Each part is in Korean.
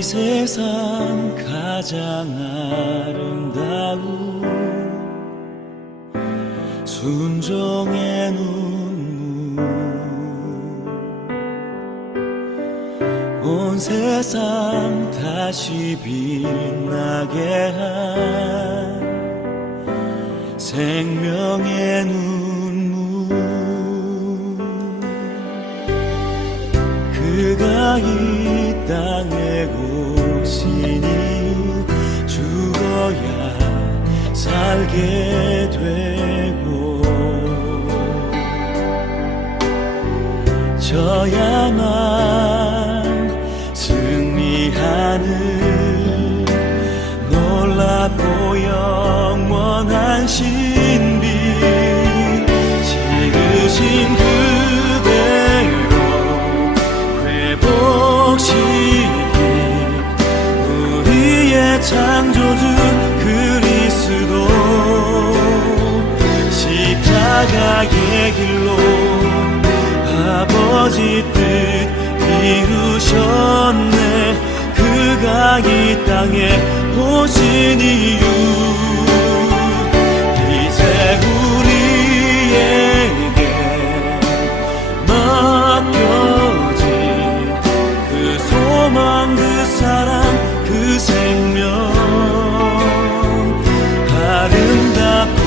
이 세상 가장 아름다운 순종의 눈물, 온 세상 다시 빛나게 한 생명의 눈물. 그가 이 땅에 오신 이유, 죽어야 살게 되고 져야만 승리하는 놀랍고 영원한 신비. 지으신 그대로 회복시킨 우리의 창조주 그리스도, 십자가의 길로 아버지 뜻 이루셨네. 그가 이 땅에 오신 이유, 이제 우리에게 맡겨진 그 소망, 그 사랑, 그 생명, 아름답고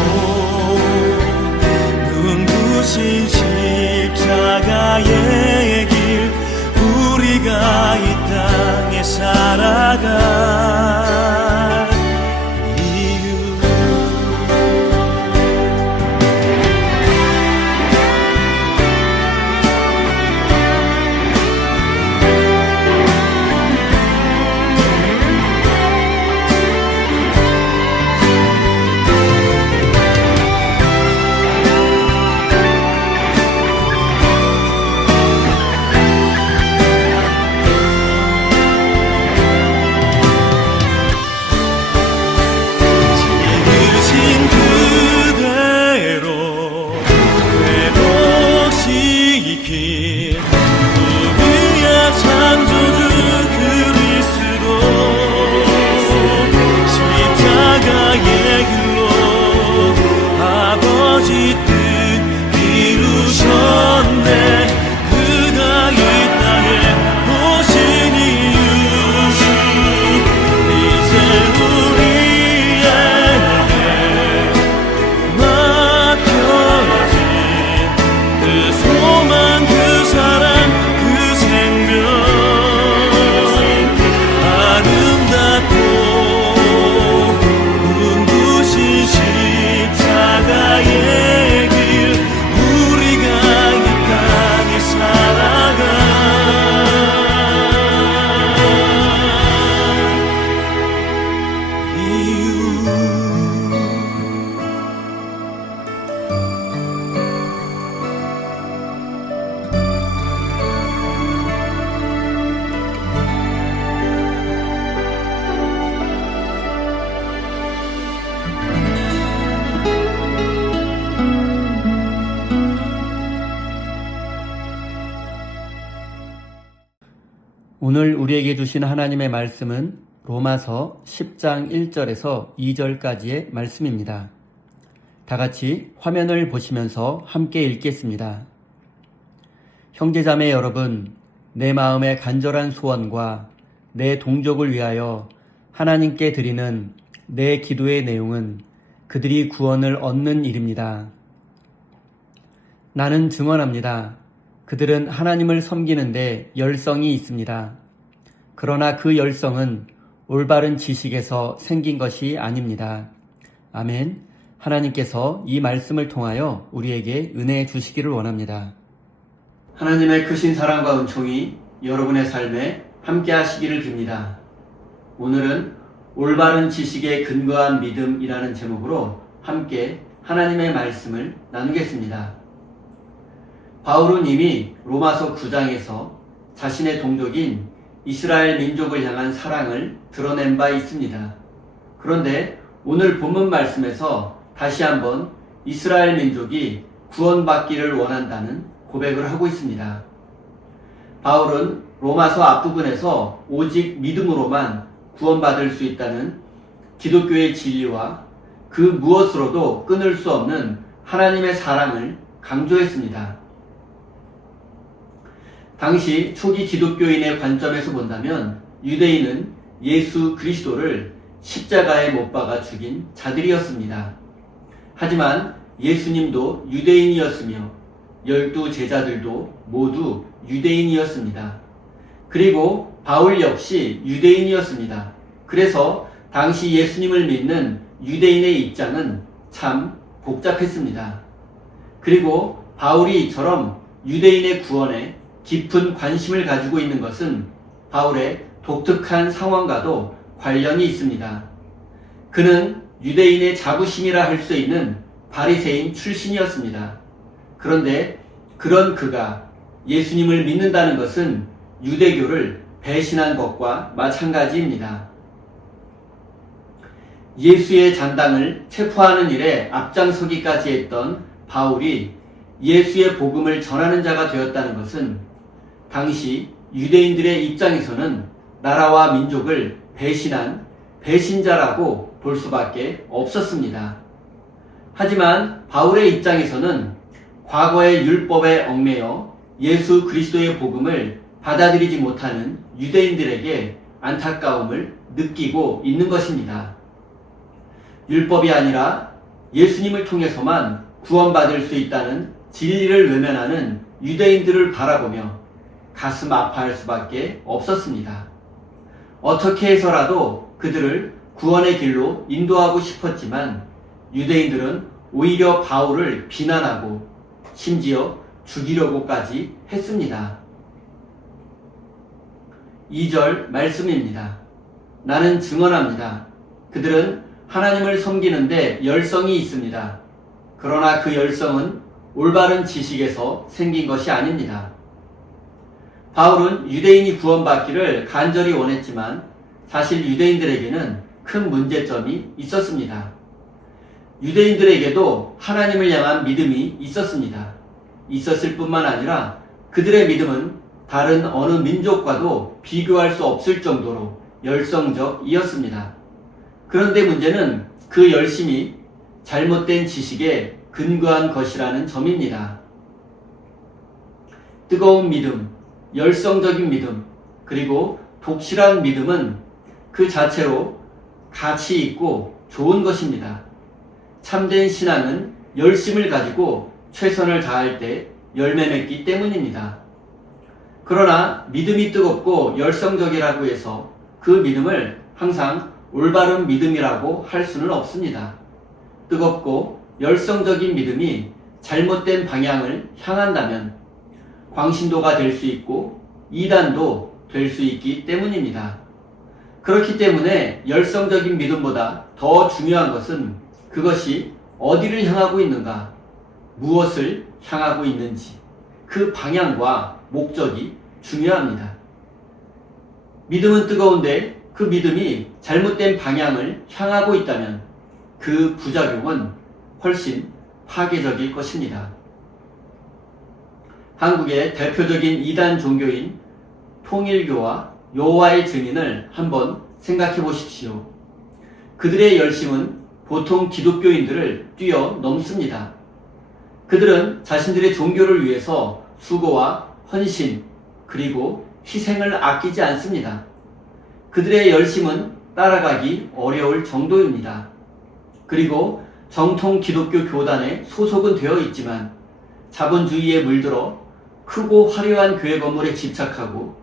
눈부신 십자가의 길, 우리가 이 땅에 살아갈 이유. 오늘 우리에게 주신 하나님의 말씀은 로마서 10장 1절에서 2절까지의 말씀입니다. 다 같이 화면을 보시면서 함께 읽겠습니다. 형제자매 여러분, 내 마음의 간절한 소원과 내 동족을 위하여 하나님께 드리는 내 기도의 내용은 그들이 구원을 얻는 일입니다. 나는 증언합니다. 그들은 하나님을 섬기는데 열성이 있습니다. 그러나 그 열성은 올바른 지식에서 생긴 것이 아닙니다. 아멘. 하나님께서 이 말씀을 통하여 우리에게 은혜 주시기를 원합니다. 하나님의 크신 사랑과 은총이 여러분의 삶에 함께 하시기를 빕니다. 오늘은 올바른 지식에 근거한 믿음이라는 제목으로 함께 하나님의 말씀을 나누겠습니다. 바울은 이미 로마서 9장에서 자신의 동족인 이스라엘 민족을 향한 사랑을 드러낸 바 있습니다. 그런데 오늘 본문 말씀에서 다시 한번 이스라엘 민족이 구원받기를 원한다는 고백을 하고 있습니다. 바울은 로마서 앞부분에서 오직 믿음으로만 구원받을 수 있다는 기독교의 진리와 그 무엇으로도 끊을 수 없는 하나님의 사랑을 강조했습니다. 당시 초기 기독교인의 관점에서 본다면 유대인은 예수 그리스도를 십자가에 못 박아 죽인 자들이었습니다. 하지만 예수님도 유대인이었으며 12 제자들도 모두 유대인이었습니다. 그리고 바울 역시 유대인이었습니다. 그래서 당시 예수님을 믿는 유대인의 입장은 참 복잡했습니다. 그리고 바울이 이처럼 유대인의 구원에 깊은 관심을 가지고 있는 것은 바울의 독특한 상황과도 관련이 있습니다. 그는 유대인의 자부심이라 할 수 있는 바리새인 출신이었습니다. 그런데 그런 그가 예수님을 믿는다는 것은 유대교를 배신한 것과 마찬가지입니다. 예수의 잔당을 체포하는 일에 앞장서기까지 했던 바울이 예수의 복음을 전하는 자가 되었다는 것은 당시 유대인들의 입장에서는 나라와 민족을 배신한 배신자라고 볼 수밖에 없었습니다. 하지만 바울의 입장에서는 과거의 율법에 얽매여 예수 그리스도의 복음을 받아들이지 못하는 유대인들에게 안타까움을 느끼고 있는 것입니다. 율법이 아니라 예수님을 통해서만 구원받을 수 있다는 진리를 외면하는 유대인들을 바라보며 가슴 아파할 수밖에 없었습니다. 어떻게 해서라도 그들을 구원의 길로 인도하고 싶었지만 유대인들은 오히려 바울을 비난하고 심지어 죽이려고까지 했습니다. 2절 말씀입니다. 나는 증언합니다. 그들은 하나님을 섬기는데 열성이 있습니다. 그러나 그 열성은 올바른 지식에서 생긴 것이 아닙니다. 바울은 유대인이 구원받기를 간절히 원했지만 사실 유대인들에게는 큰 문제점이 있었습니다. 유대인들에게도 하나님을 향한 믿음이 있었습니다. 있었을 뿐만 아니라 그들의 믿음은 다른 어느 민족과도 비교할 수 없을 정도로 열성적이었습니다. 그런데 문제는 그 열심이 잘못된 지식에 근거한 것이라는 점입니다. 뜨거운 믿음, 열성적인 믿음, 그리고 독실한 믿음은 그 자체로 가치 있고 좋은 것입니다. 참된 신앙은 열심을 가지고 최선을 다할 때 열매 맺기 때문입니다. 그러나 믿음이 뜨겁고 열성적이라고 해서 그 믿음을 항상 올바른 믿음이라고 할 수는 없습니다. 뜨겁고 열성적인 믿음이 잘못된 방향을 향한다면 광신도가 될 수 있고 이단도 될 수 있기 때문입니다. 그렇기 때문에 열성적인 믿음보다 더 중요한 것은 그것이 어디를 향하고 있는가, 무엇을 향하고 있는지 그 방향과 목적이 중요합니다. 믿음은 뜨거운데 그 믿음이 잘못된 방향을 향하고 있다면 그 부작용은 훨씬 파괴적일 것입니다. 한국의 대표적인 이단 종교인 통일교와 여호와의 증인을 한번 생각해 보십시오. 그들의 열심은 보통 기독교인들을 뛰어넘습니다. 그들은 자신들의 종교를 위해서 수고와 헌신 그리고 희생을 아끼지 않습니다. 그들의 열심은 따라가기 어려울 정도입니다. 그리고 정통 기독교 교단에 소속은 되어 있지만 자본주의에 물들어 크고 화려한 교회 건물에 집착하고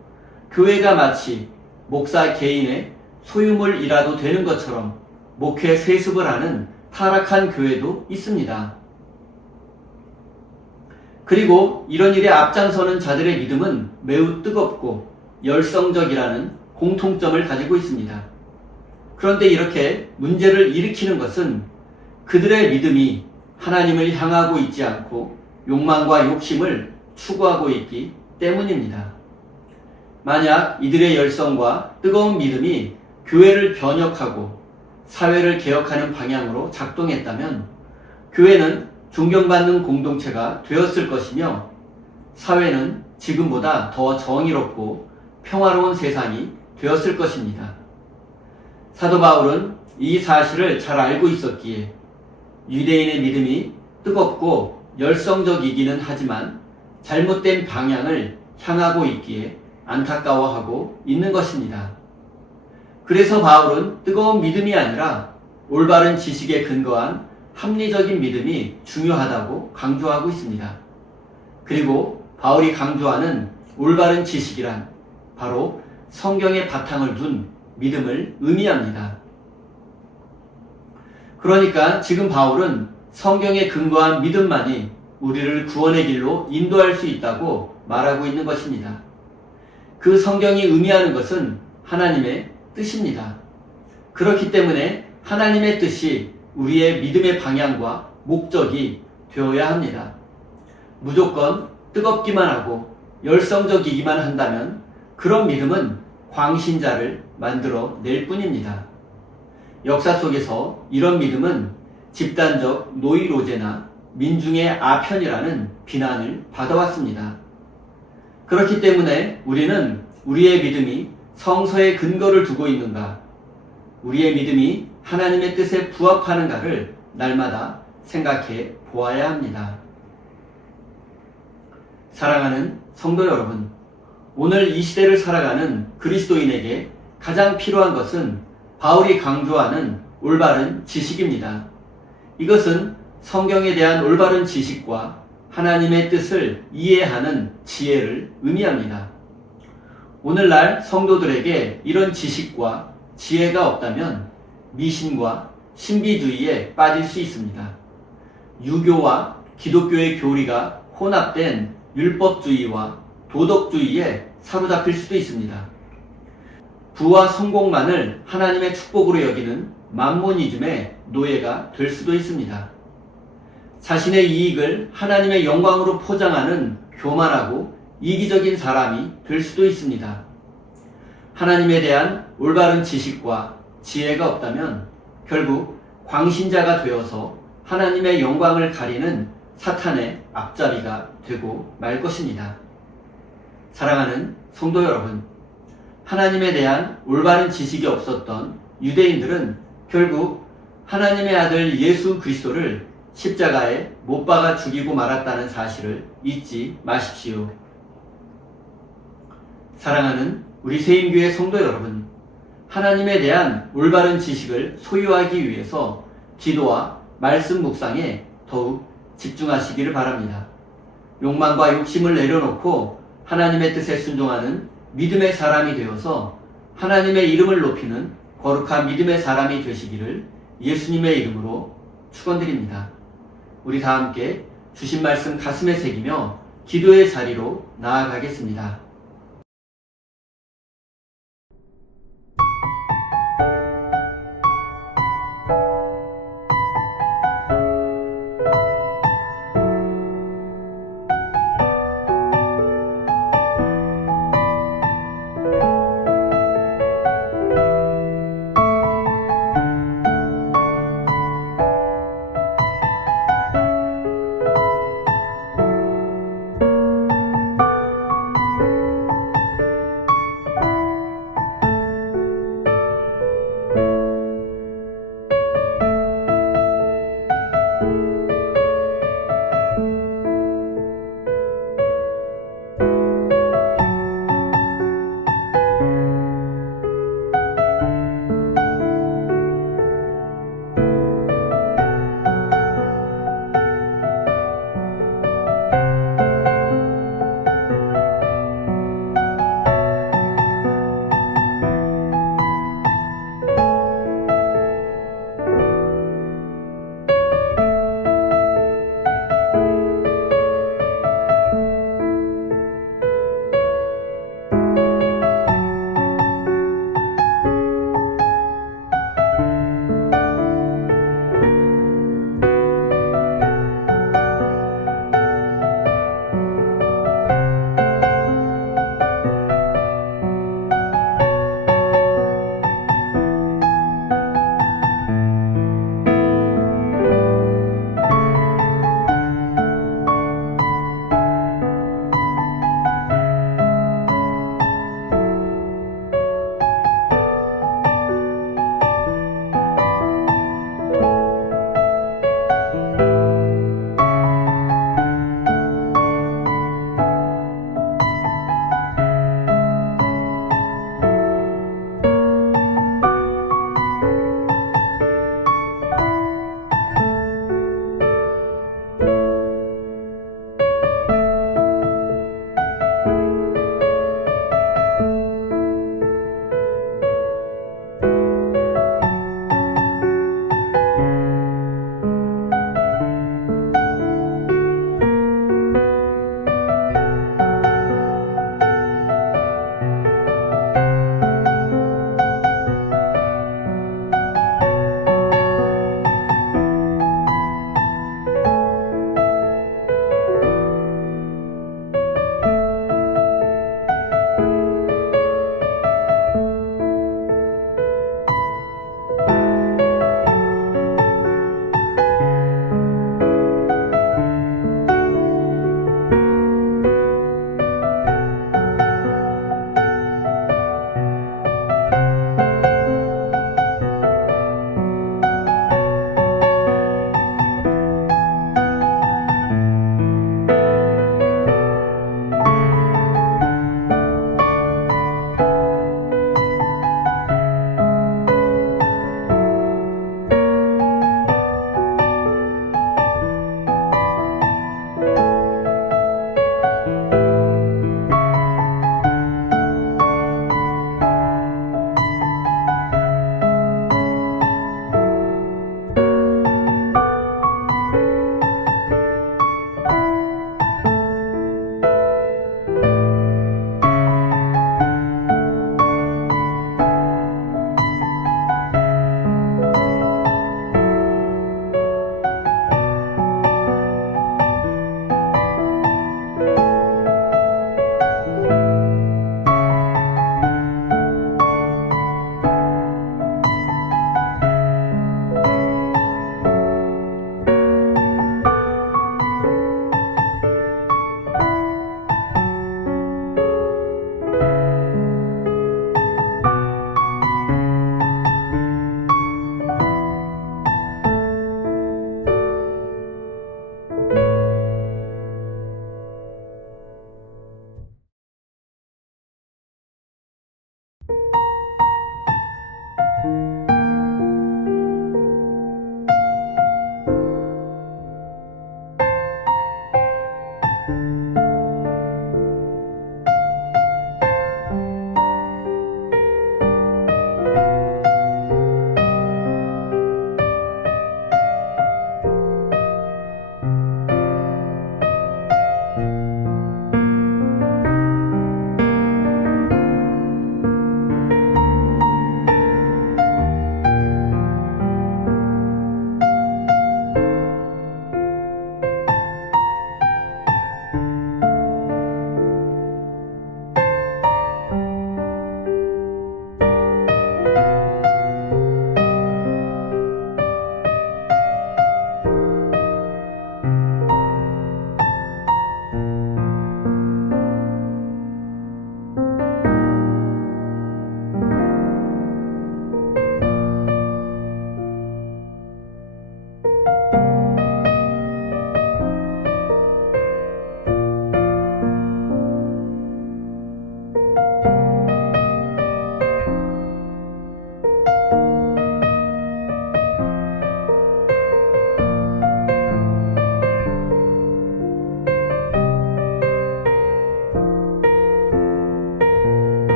교회가 마치 목사 개인의 소유물이라도 되는 것처럼 목회 세습을 하는 타락한 교회도 있습니다. 그리고 이런 일에 앞장서는 자들의 믿음은 매우 뜨겁고 열성적이라는 공통점을 가지고 있습니다. 그런데 이렇게 문제를 일으키는 것은 그들의 믿음이 하나님을 향하고 있지 않고 욕망과 욕심을 추구하고 있기 때문입니다. 만약 이들의 열성과 뜨거운 믿음이 교회를 변혁하고 사회를 개혁하는 방향으로 작동했다면 교회는 존경받는 공동체가 되었을 것이며 사회는 지금보다 더 정의롭고 평화로운 세상이 되었을 것입니다. 사도 바울은 이 사실을 잘 알고 있었기에 유대인의 믿음이 뜨겁고 열성적이기는 하지만 잘못된 방향을 향하고 있기에 안타까워하고 있는 것입니다. 그래서 바울은 뜨거운 믿음이 아니라 올바른 지식에 근거한 합리적인 믿음이 중요하다고 강조하고 있습니다. 그리고 바울이 강조하는 올바른 지식이란 바로 성경의 바탕을 둔 믿음을 의미합니다. 그러니까 지금 바울은 성경에 근거한 믿음만이 우리를 구원의 길로 인도할 수 있다고 말하고 있는 것입니다. 그 성경이 의미하는 것은 하나님의 뜻입니다. 그렇기 때문에 하나님의 뜻이 우리의 믿음의 방향과 목적이 되어야 합니다. 무조건 뜨겁기만 하고 열성적이기만 한다면 그런 믿음은 광신자를 만들어 낼 뿐입니다. 역사 속에서 이런 믿음은 집단적 노이로제나 민중의 아편이라는 비난을 받아왔습니다. 그렇기 때문에 우리는 우리의 믿음이 성서에 근거를 두고 있는가, 우리의 믿음이 하나님의 뜻에 부합하는가를 날마다 생각해 보아야 합니다. 사랑하는 성도 여러분, 오늘 이 시대를 살아가는 그리스도인에게 가장 필요한 것은 바울이 강조하는 올바른 지식입니다. 이것은 성경에 대한 올바른 지식과 하나님의 뜻을 이해하는 지혜를 의미합니다. 오늘날 성도들에게 이런 지식과 지혜가 없다면 미신과 신비주의에 빠질 수 있습니다. 유교와 기독교의 교리가 혼합된 율법주의와 도덕주의에 사로잡힐 수도 있습니다. 부와 성공만을 하나님의 축복으로 여기는 맘모니즘의 노예가 될 수도 있습니다. 자신의 이익을 하나님의 영광으로 포장하는 교만하고 이기적인 사람이 될 수도 있습니다. 하나님에 대한 올바른 지식과 지혜가 없다면 결국 광신자가 되어서 하나님의 영광을 가리는 사탄의 앞잡이가 되고 말 것입니다. 사랑하는 성도 여러분, 하나님에 대한 올바른 지식이 없었던 유대인들은 결국 하나님의 아들 예수 그리스도를 십자가에 못 박아 죽이고 말았다는 사실을 잊지 마십시오. 사랑하는 우리 세임교회 성도 여러분, 하나님에 대한 올바른 지식을 소유하기 위해서 기도와 말씀 묵상에 더욱 집중하시기를 바랍니다. 욕망과 욕심을 내려놓고 하나님의 뜻에 순종하는 믿음의 사람이 되어서 하나님의 이름을 높이는 거룩한 믿음의 사람이 되시기를 예수님의 이름으로 축원드립니다. 우리 다 함께 주신 말씀 가슴에 새기며 기도의 자리로 나아가겠습니다.